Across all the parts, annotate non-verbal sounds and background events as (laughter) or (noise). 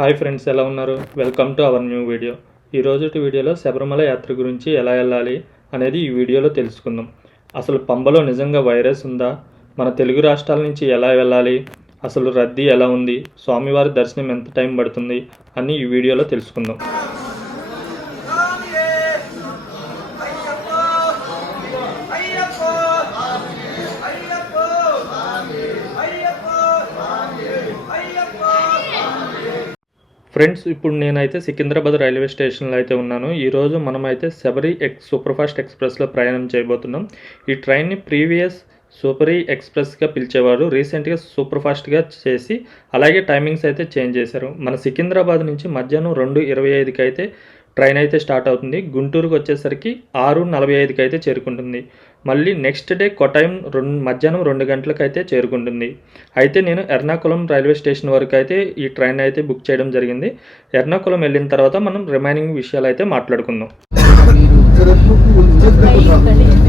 Hi friends ఎలా ఉన్నారు? Welcome to our new video ఈ రోజుటి వీడియోలో శబరిమల యాత్ర గురించి ఎలా వెళ్ళాలి అనేది ఈ వీడియోలో తెలుసుకుందాం. అసలు పంబలో నిజంగా వైరస్ ఉందా? మన తెలుగు రాష్ట్రాల నుంచి ఎలా వెళ్ళాలి? అసలు రద్దీ ఎలా ఉంది? స్వామివారి దర్శనం ఎంత టైం పడుతుంది? అని ఈ వీడియోలో తెలుసుకుందాం. ఫ్రెండ్స్ ఇప్పుడు నేనైతే సికింద్రాబాద్ రైల్వే స్టేషన్లో అయితే ఉన్నాను. ఈరోజు మనమైతే శబరి ఎక్స్ సూపర్ ఫాస్ట్ ఎక్స్ప్రెస్లో ప్రయాణం చేయబోతున్నాం. ఈ ట్రైన్ని ప్రీవియస్ సూపరి ఎక్స్ప్రెస్గా పిలిచేవారు. రీసెంట్గా సూపర్ ఫాస్ట్గా చేసి అలాగే టైమింగ్స్ అయితే చేంజ్ చేశారు. మన సికింద్రాబాద్ నుంచి మధ్యాహ్నం రెండు ఇరవై ఐదుకి అయితే ట్రైన్ అయితే స్టార్ట్ అవుతుంది. గుంటూరుకు వచ్చేసరికి ఆరు నలభై ఐదుకి అయితే చేరుకుంటుంది. మళ్ళీ నెక్స్ట్ డే కొటాయం రెండు మధ్యాహ్నం రెండు గంటలకు అయితే చేరుకుంటుంది. అయితే నేను ఎర్నాకుళం రైల్వే స్టేషన్ వరకు అయితే ఈ ట్రైన్ అయితే బుక్ చేయడం జరిగింది. ఎర్నాకుళం వెళ్ళిన తర్వాత మనం రిమైనింగ్ విషయాలు అయితే మాట్లాడుకుందాం (laughs)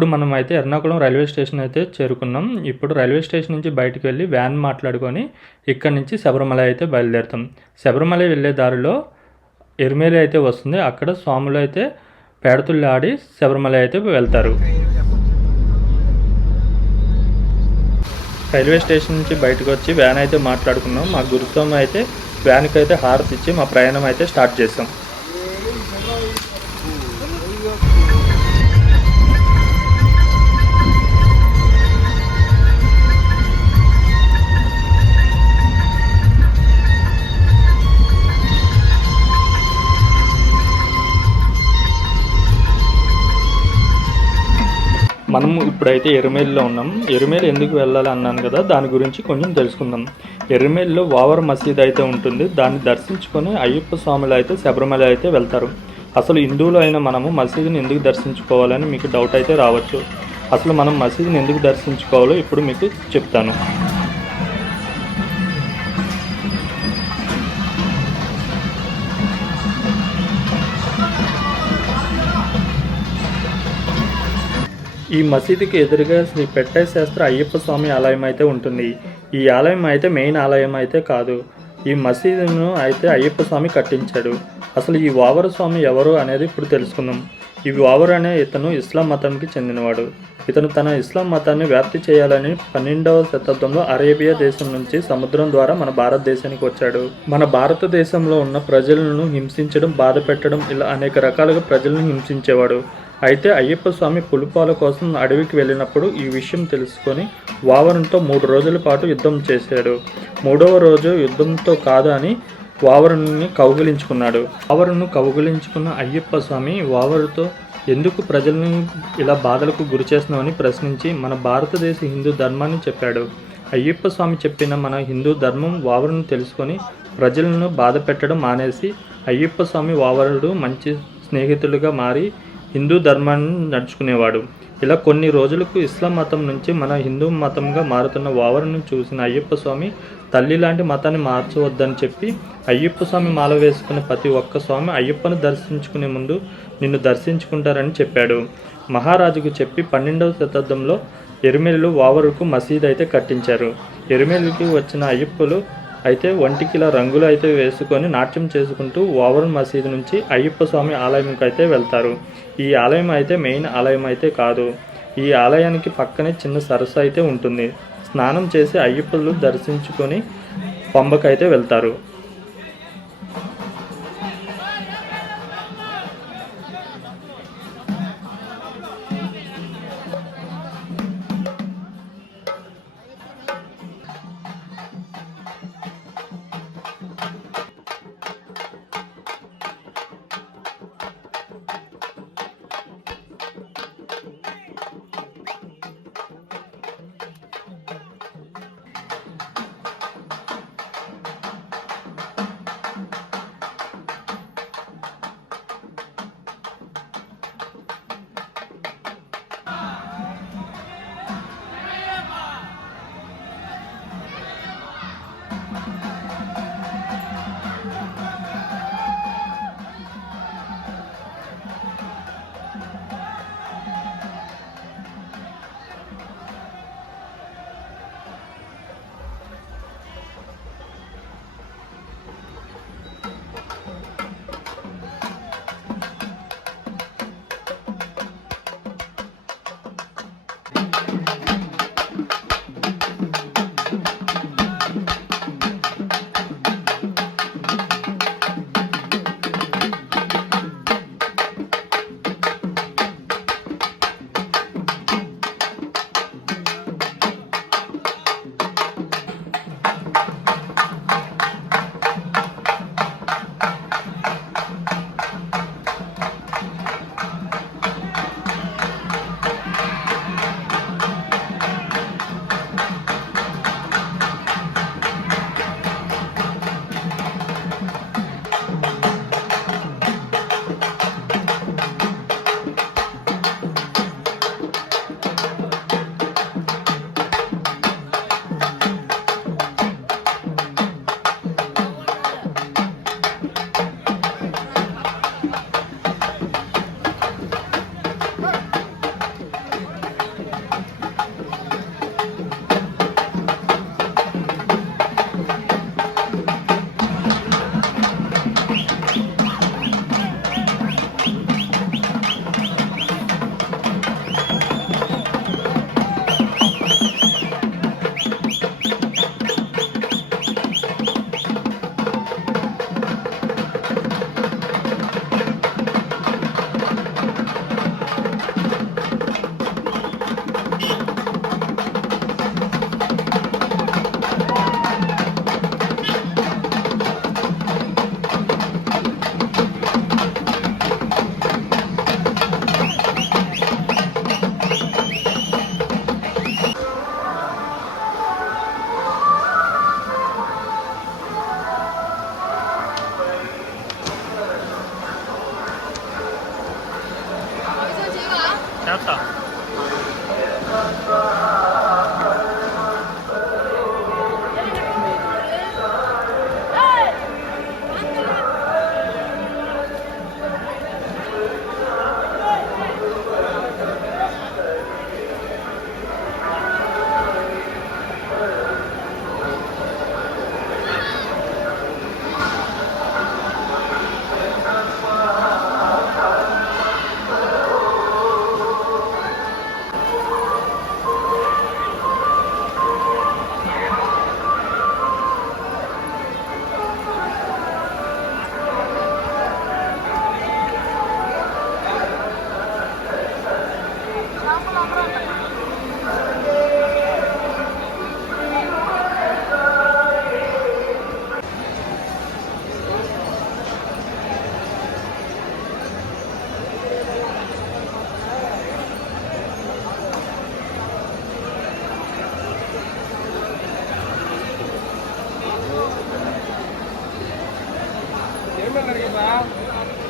ఇప్పుడు మనం అయితే ఎర్నాకుళం రైల్వే స్టేషన్ అయితే చేరుకున్నాం. ఇప్పుడు రైల్వే స్టేషన్ నుంచి బయటకు వెళ్ళి వ్యాన్ మాట్లాడుకొని ఇక్కడ నుంచి శబరిమల అయితే బయలుదేరుతాం. శబరిమల వెళ్ళే దారిలో ఎరుమేలి అయితే వస్తుంది. అక్కడ స్వాములు అయితే పేడతుళ్ళు ఆడి శబరిమల అయితే వెళ్తారు. రైల్వే స్టేషన్ నుంచి బయటకు వచ్చి వ్యాన్ అయితే మాట్లాడుకున్నాం. మా గురుస్వామి అయితే వ్యాన్కి అయితే హారతి ఇచ్చి మా ప్రయాణం అయితే స్టార్ట్ చేసాం ఇప్పుడైతే ఎరుమేలిలో ఉన్నాం. ఎరుమేలు ఎందుకు వెళ్ళాలి అన్నాను కదా దాని గురించి కొంచెం తెలుసుకుందాం. ఎరుమేలిలో వావర్ మసీద్ అయితే ఉంటుంది. దాన్ని దర్శించుకొని అయ్యప్ప స్వాములు అయితే శబరిమల అయితే వెళ్తారు. అసలు హిందువులు అయిన మనము మసీదుని ఎందుకు దర్శించుకోవాలని మీకు డౌట్ అయితే రావచ్చు. అసలు మనం మసీదుని ఎందుకు దర్శించుకోవాలో ఇప్పుడు మీకు చెప్తాను. ఈ మసీదుకి ఎదురుగా శ్రీ పెట్టే శాస్త్ర అయ్యప్ప స్వామి ఆలయం అయితే ఉంటుంది. ఈ ఆలయం అయితే మెయిన్ ఆలయం అయితే కాదు. ఈ మసీదును అయితే అయ్యప్ప స్వామి కట్టించాడు. అసలు ఈ వావర స్వామి ఎవరు అనేది ఇప్పుడు తెలుసుకుందాం. ఈ వావర్ అనే ఇతను ఇస్లాం మతానికి చెందినవాడు. ఇతను తన ఇస్లాం మతాన్ని వ్యాప్తి చేయాలని పన్నెండవ శతాబ్దంలో అరేబియా దేశం నుంచి సముద్రం ద్వారా మన భారతదేశానికి వచ్చాడు. మన భారతదేశంలో ఉన్న ప్రజలను హింసించడం బాధ పెట్టడం ఇలా అనేక రకాలుగా ప్రజలను హింసించేవాడు. అయితే అయ్యప్ప స్వామి పులిపాల కోసం అడవికి వెళ్ళినప్పుడు ఈ విషయం తెలుసుకొని వావరునితో మూడు రోజుల పాటు యుద్ధం చేశాడు. మూడవ రోజు యుద్ధంతో కాదని అని వావరుని కౌగులించుకున్నాడు. వావరును కౌగులించుకున్న అయ్యప్ప స్వామి వావరుతో ఎందుకు ప్రజలను ఇలా బాధలకు గురి చేస్తున్నామని ప్రశ్నించి మన భారతదేశ హిందూ ధర్మాన్ని చెప్పాడు. అయ్యప్ప స్వామి చెప్పిన మన హిందూ ధర్మం వావరును తెలుసుకొని ప్రజలను బాధ పెట్టడం మానేసి అయ్యప్ప స్వామి వావరుడు మంచి స్నేహితులుగా మారి హిందూ ధర్మాన్ని నడుచుకునేవాడు. ఇలా కొన్ని రోజులకు ఇస్లాం మతం నుంచి మన హిందూ మతంగా మారుతున్న వావరును చూసిన అయ్యప్ప స్వామి తల్లి లాంటి మతాన్ని మార్చవద్దని చెప్పి అయ్యప్ప స్వామి మాల వేసుకునే ప్రతి ఒక్క స్వామి అయ్యప్పను దర్శించుకునే ముందు నిన్ను దర్శించుకుంటారని చెప్పాడు. మహారాజుకు చెప్పి పన్నెండవ శతాబ్దంలో ఎరిమెలిలో వావరుకు మసీద్ అయితే కట్టించారు. ఎరిమెలికి వచ్చిన అయ్యప్పలు అయితే ఒంటికి ఇలా రంగులు అయితే వేసుకొని నాట్యం చేసుకుంటూ ఓవరన్ మసీదు నుంచి అయ్యప్ప స్వామి ఆలయంకి అయితే వెళ్తారు. ఈ ఆలయం అయితే మెయిన్ ఆలయం అయితే కాదు. ఈ ఆలయానికి పక్కనే చిన్న సరస్సు అయితే ఉంటుంది. స్నానం చేసి అయ్యప్పలు దర్శించుకొని పంబకైతే వెళ్తారు. என்ன நினைக்கிறீங்க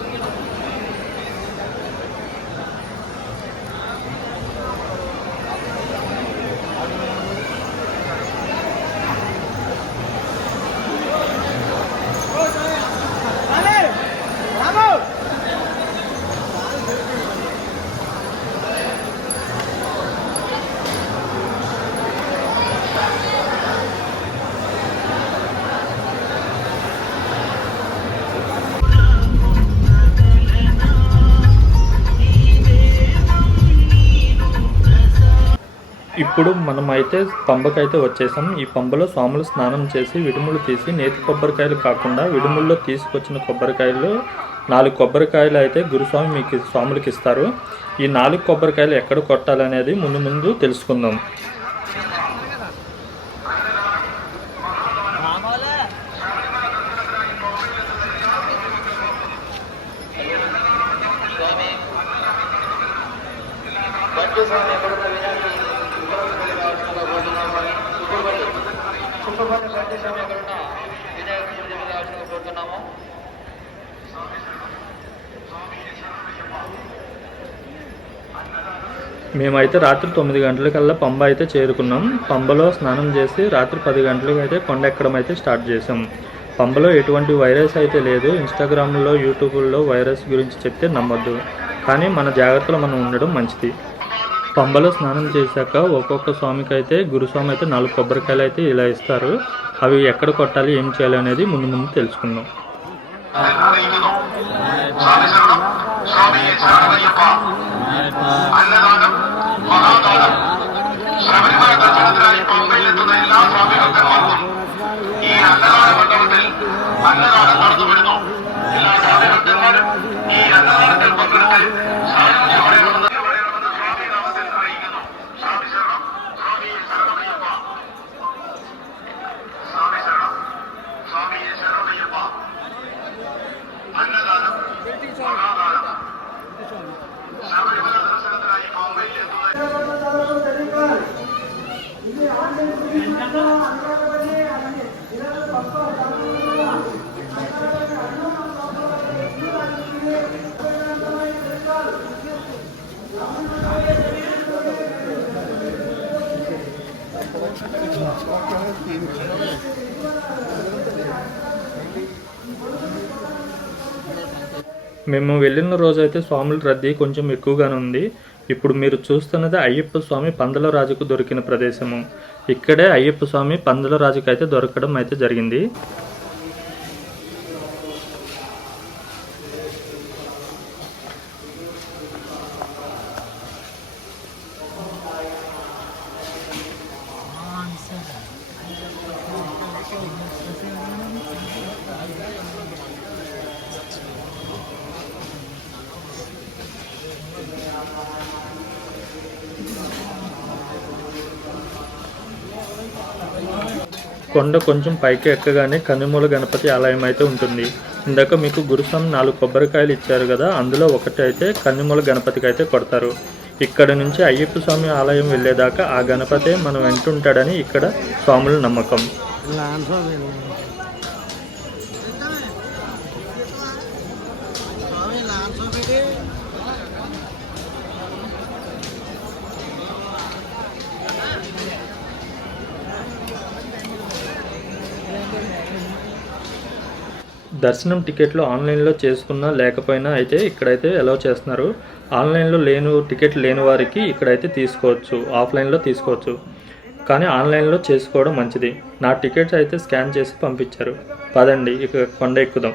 ఇప్పుడు మనం అయితే పంబకైతే వచ్చేసాం. ఈ పంబలో స్వాములు స్నానం చేసి విడుములు తీసి నేతి కొబ్బరికాయలు కాకుండా విడుముల్లో తీసుకొచ్చిన కొబ్బరికాయలు నాలుగు కొబ్బరికాయలు అయితే గురుస్వామి మీకు స్వాములకి ఇస్తారు ఈ నాలుగు కొబ్బరికాయలు ఎక్కడ కొట్టాలనేది ముందు ముందు తెలుసుకుందాం. మేమైతే రాత్రి తొమ్మిది గంటలకల్లా పంబ అయితే చేరుకున్నాం. పంబలో స్నానం చేసి రాత్రి పది గంటలకు అయితే కొండ ఎక్కడం అయితే స్టార్ట్ చేసాం పంబలో ఎటువంటి వైరస్ అయితే లేదు. ఇన్స్టాగ్రామ్లో యూట్యూబ్లో వైరస్ గురించి చెప్తే నమ్మొద్దు. కానీ మన జాగ్రత్తలో మనం ఉండడం మంచిది. పంబలో స్నానం చేశాక ఒక్కొక్క స్వామికి అయితే గురుస్వామి అయితే నాలుగు కొబ్బరికాయలు అయితే ఇలా ఇస్తారు. అవి ఎక్కడ కొట్టాలి ఏం చేయాలి అనేది ముందు ముందు తెలుసుకుందాం. സ്വാമിയെ ശരണമയ്യപ്പ അന്നദാനം മഹാദാനം ശബരിമല ദർശനത്തിനായി പമ്പയിലെത്തുന്ന എല്ലാ സ്വാമി ഈ അന്നദാന മണ്ഡപത്തിൽ അന്നദാനം നടന്നു വരുന്നു. എല്ലാ സ്വാമി ഈ അന്നദാനത്തിൽ പങ്കെടുത്ത് మేము వెళ్ళిన రోజైతే స్వాముల రద్దీ కొంచెం ఎక్కువగానే ఉంది. ఇప్పుడు మీరు చూస్తున్నది అయ్యప్ప స్వామి పందల రాజుకు దొరికిన ప్రదేశము. ఇక్కడే అయ్యప్ప స్వామి పందల రాజుకు అయితే దొరకడం అయితే జరిగింది. కొండ కొంచెం పైకి ఎక్కగానే కన్నుమూల గణపతి ఆలయం అయితే ఉంటుంది. ఇందాక మీకు గురుసం నాలుగు కొబ్బరికాయలు ఇచ్చారు కదా అందులో ఒకటి అయితే కన్నుమూల గణపతికి అయితే కొడతారు. ఇక్కడ నుంచి అయ్యప్ప స్వామి ఆలయం వెళ్ళేదాకా ఆ గణపతే మనం వెంటుంటాడని ఇక్కడ స్వాముల నమ్మకం. దర్శనం టికెట్లు ఆన్లైన్లో చేసుకున్నా లేకపోయినా అయితే ఇక్కడైతే అలౌ చేస్తున్నారు. ఆన్లైన్లో లేను టికెట్ లేని వారికి ఇక్కడైతే తీసుకోవచ్చు ఆఫ్లైన్లో తీసుకోవచ్చు. కానీ ఆన్లైన్లో చేసుకోవడం మంచిది. నా టికెట్స్ అయితే స్కాన్ చేసి పంపించారు. పదండి ఇక కొండ ఎక్కుదాం.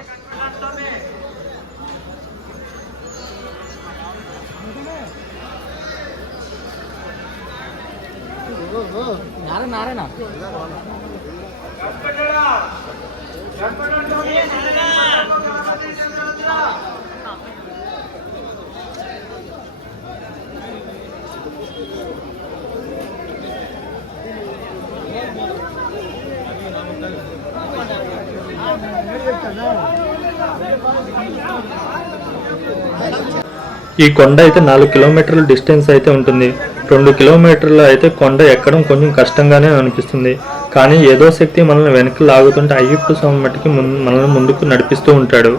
ఈ కొండ అయితే నాలుగు కిలోమీటర్ల డిస్టెన్స్ అయితే ఉంటుంది. రెండు కిలోమీటర్లు అయితే కొండ ఎక్కడం కొంచెం కష్టంగానే అనిపిస్తుంది. కానీ ఏదో శక్తి మనల్ని వెనక్కి లాగుతుంటే అయ్యప్ప స్వామి మట్టికి మనల్ని ముందుకు నడిపిస్తూ ఉంటాడు.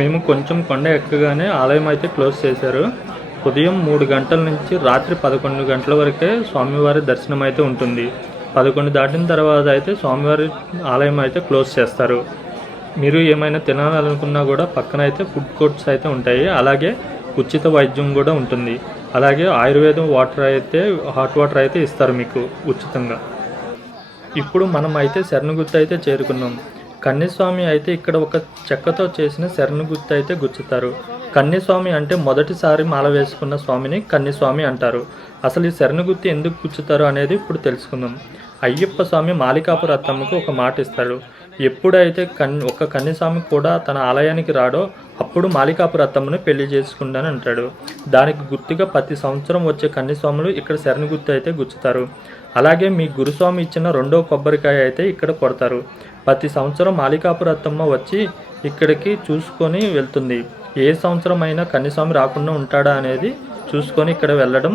మేము కొంచెం కొండ ఎక్కగానే ఆలయం అయితే క్లోజ్ చేశారు. ఉదయం మూడు గంటల నుంచి రాత్రి పదకొండు గంటల వరకే స్వామివారి దర్శనం అయితే ఉంటుంది. పదకొండు దాటిన తర్వాత అయితే స్వామివారి ఆలయం అయితే క్లోజ్ చేస్తారు. మీరు ఏమైనా తినాలనుకున్నా కూడా పక్కన అయితే ఫుడ్ కోర్ట్స్ అయితే ఉంటాయి. అలాగే ఉచిత వైద్యం కూడా ఉంటుంది. అలాగే ఆయుర్వేదం వాటర్ అయితే హాట్ వాటర్ అయితే ఇస్తారు మీకు ఉచితంగా. ఇప్పుడు మనం అయితే శరణగుత్త అయితే చేరుకున్నాం. కన్యస్వామి అయితే ఇక్కడ ఒక చెక్కతో చేసిన శరణు గుత్తి అయితే గుచ్చుతారు. కన్యస్వామి అంటే మొదటిసారి మాల వేసుకున్న స్వామిని కన్యస్వామి అంటారు. అసలు ఈ శరణగుత్తి ఎందుకు గుచ్చుతారు అనేది ఇప్పుడు తెలుసుకుందాం. అయ్యప్ప స్వామి మాలికాపుర అత్తమ్మకు ఒక మాట ఇస్తాడు ఎప్పుడైతే కన్ ఒక కన్యస్వామి కూడా తన ఆలయానికి రాడో అప్పుడు మాలికాపుర అత్తమ్మను పెళ్ళి చేసుకుంటాను అంటాడు. దానికి గుర్తుగా ప్రతి సంవత్సరం వచ్చే కన్యస్వాములు ఇక్కడ శరణగుత్తి అయితే గుచ్చుతారు. అలాగే మీ గురుస్వామి ఇచ్చిన రెండో కొబ్బరికాయ అయితే ఇక్కడ కొడతారు. ప్రతి సంవత్సరం మాలికాపుర అత్తమ్మ వచ్చి ఇక్కడికి చూసుకొని వెళ్తుంది ఏ సంవత్సరం అయినా కన్యస్వామి రాకుండా ఉంటాడా అనేది చూసుకొని ఇక్కడ వెళ్ళడం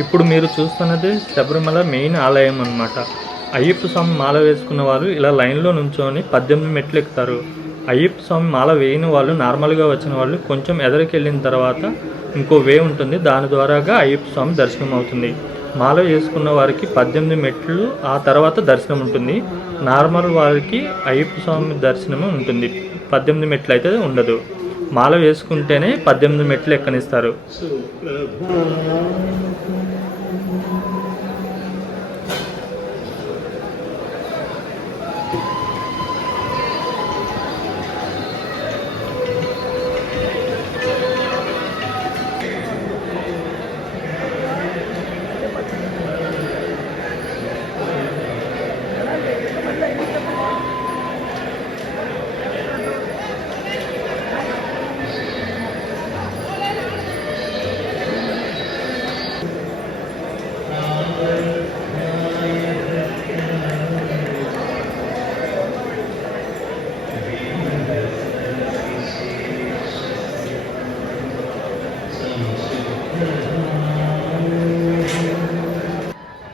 ఇప్పుడు మీరు చూస్తున్నది శబరిమల మెయిన్ ఆలయం అన్నమాట. అయ్యప్ప స్వామి మాల వేసుకున్న వారు ఇలా లైన్లో నుంచొని పద్దెనిమిది మెట్లు ఎక్కుతారు. అయ్యప్ప స్వామి మాల వేయని వాళ్ళు నార్మల్గా వచ్చిన వాళ్ళు కొంచెం ఎదరికి వెళ్ళిన తర్వాత ఇంకో వే ఉంటుంది. దాని ద్వారాగా అయ్యప్ప స్వామి దర్శనం అవుతుంది మాల వేసుకున్న వారికి పద్దెనిమిది మెట్లు ఆ తర్వాత దర్శనం ఉంటుంది. నార్మల్ వారికి అయ్యప్ప స్వామి దర్శనం ఉంటుంది. పద్దెనిమిది మెట్లు అయితే ఉండదు. మాల వేసుకుంటేనే పద్దెనిమిది మెట్లు ఎక్కనిస్తారు.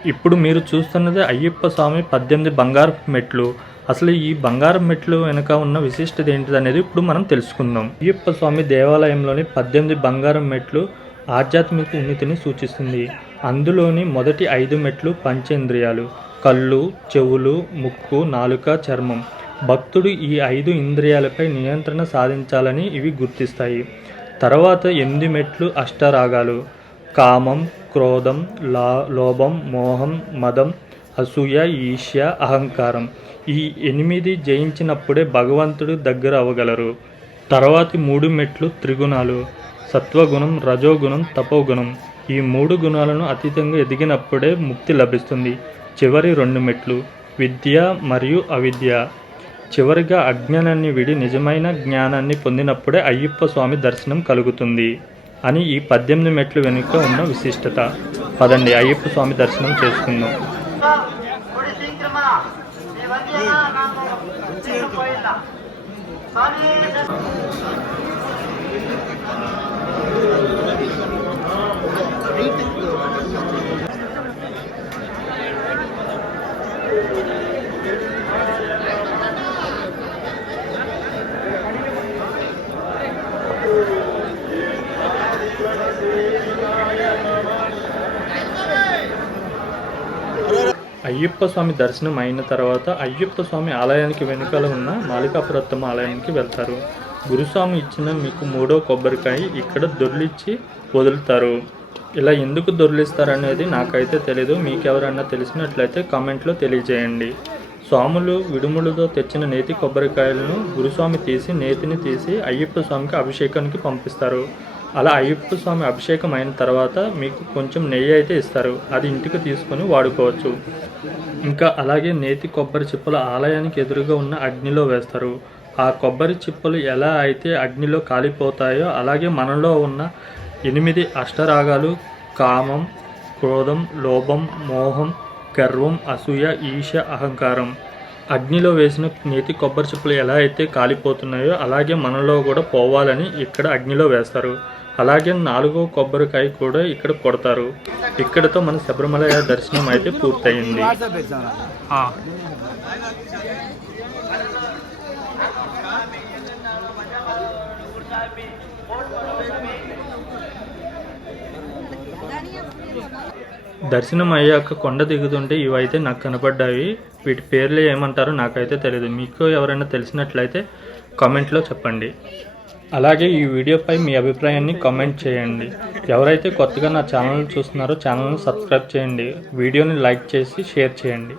ఇప్పుడు మీరు చూస్తున్నది అయ్యప్ప స్వామి పద్దెనిమిది బంగారు మెట్లు. అసలు ఈ బంగారు మెట్లు వెనుక ఉన్న విశిష్టత ఏంటిది అనేది ఇప్పుడు మనం తెలుసుకుందాం. అయ్యప్ప స్వామి దేవాలయంలోని పద్దెనిమిది బంగారం మెట్లు ఆధ్యాత్మిక ఉన్నతిని సూచిస్తుంది. అందులోని మొదటి ఐదు మెట్లు పంచేంద్రియాలు. కళ్ళు చెవులు ముక్కు నాలుక చర్మం. భక్తుడు ఈ ఐదు ఇంద్రియాలపై నియంత్రణ సాధించాలని ఇవి గుర్తిస్తాయి. తర్వాత ఎనిమిది మెట్లు అష్టరాగాలు. కామం క్రోధం లా లోభం మోహం మదం అసూయ ఈర్ష్య అహంకారం. ఈ ఎనిమిది జయించినప్పుడే భగవంతుడు దగ్గర అవ్వగలరు. తర్వాతి మూడు మెట్లు త్రిగుణాలు. సత్వగుణం రజోగుణం తపోగుణం. ఈ మూడు గుణాలను అతీతంగా ఎదిగినప్పుడే ముక్తి లభిస్తుంది. చివరి రెండు మెట్లు. విద్య మరియు అవిద్య. చివరిగా అజ్ఞానాన్ని విడి నిజమైన జ్ఞానాన్ని పొందినప్పుడే అయ్యప్ప స్వామి దర్శనం కలుగుతుంది. అని ఈ పద్దెనిమిది మెట్లు వెనుక ఉన్న విశిష్టత. పదండి అయ్యప్ప స్వామి దర్శనం చేసుకుందాం. అయ్యప్ప స్వామి దర్శనం అయిన తర్వాత అయ్యప్ప స్వామి ఆలయానికి వెనుకల ఉన్న మాలికాపురత్తమ్మ ఆలయానికి వెళ్తారు. గురుస్వామి ఇచ్చిన మీకు మూడో కొబ్బరికాయ ఇక్కడ దొర్లిచ్చి వదులుతారు. ఇలా ఎందుకు దొర్లిస్తారనేది నాకైతే తెలీదు. మీకు ఎవరన్నా తెలిసినట్లయితే కామెంట్లో తెలియజేయండి. స్వాములు విడుములతో తెచ్చిన నేతి కొబ్బరికాయలను గురుస్వామి తీసి నేతిని తీసి అయ్యప్ప స్వామికి అభిషేకానికి పంపిస్తారు. అలా అయ్యప్ప స్వామి అభిషేకం అయిన తర్వాత మీకు కొంచెం నెయ్యి అయితే ఇస్తారు. అది ఇంటికి తీసుకొని వాడుకోవచ్చు. ఇంకా అలాగే నేతి కొబ్బరి చిప్పలు ఆలయానికి ఎదురుగా ఉన్న అగ్నిలో వేస్తారు. ఆ కొబ్బరి చిప్పలు ఎలా అయితే అగ్నిలో కాలిపోతాయో అలాగే మనలో ఉన్న ఎనిమిది అష్టరాగాలు కామం క్రోధం లోభం మోహం గర్వం అసూయ ఈశ అహంకారం. అగ్నిలో వేసిన నేతి కొబ్బరి చిప్పలు ఎలా అయితే కాలిపోతున్నాయో అలాగే మనలో కూడా పోవాలని ఇక్కడ అగ్నిలో వేస్తారు. అలాగే నాలుగో కొబ్బరికాయ కూడా ఇక్కడ కొడతారు. ఇక్కడతో మన శబరిమల దర్శనం అయితే పూర్తయింది. దర్శనం అయ్యాక కొండ దిగుతుంటే ఇవైతే నాకు కనపడ్డాయి. వీటి పేర్లు ఏమంటారో నాకైతే తెలియదు మీకు ఎవరైనా తెలిసినట్లయితే కామెంట్లో చెప్పండి. అలాగే ఈ వీడియోపై మీ అభిప్రాయాన్ని కామెంట్ చేయండి. ఎవరైతే కొత్తగా నా ఛానల్ చూస్తున్నారో ఛానల్ని సబ్స్క్రైబ్ చేయండి. వీడియోని లైక్ చేసి షేర్ చేయండి.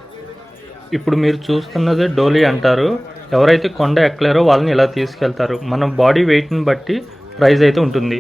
ఇప్పుడు మీరు చూస్తున్నదే డోలీ అంటారు. ఎవరైతే కొండ ఎక్కలేరో వాళ్ళని ఇలా తీసుకెళ్తారు. మన బాడీ వెయిట్ని బట్టి ప్రైజ్ అయితే ఉంటుంది.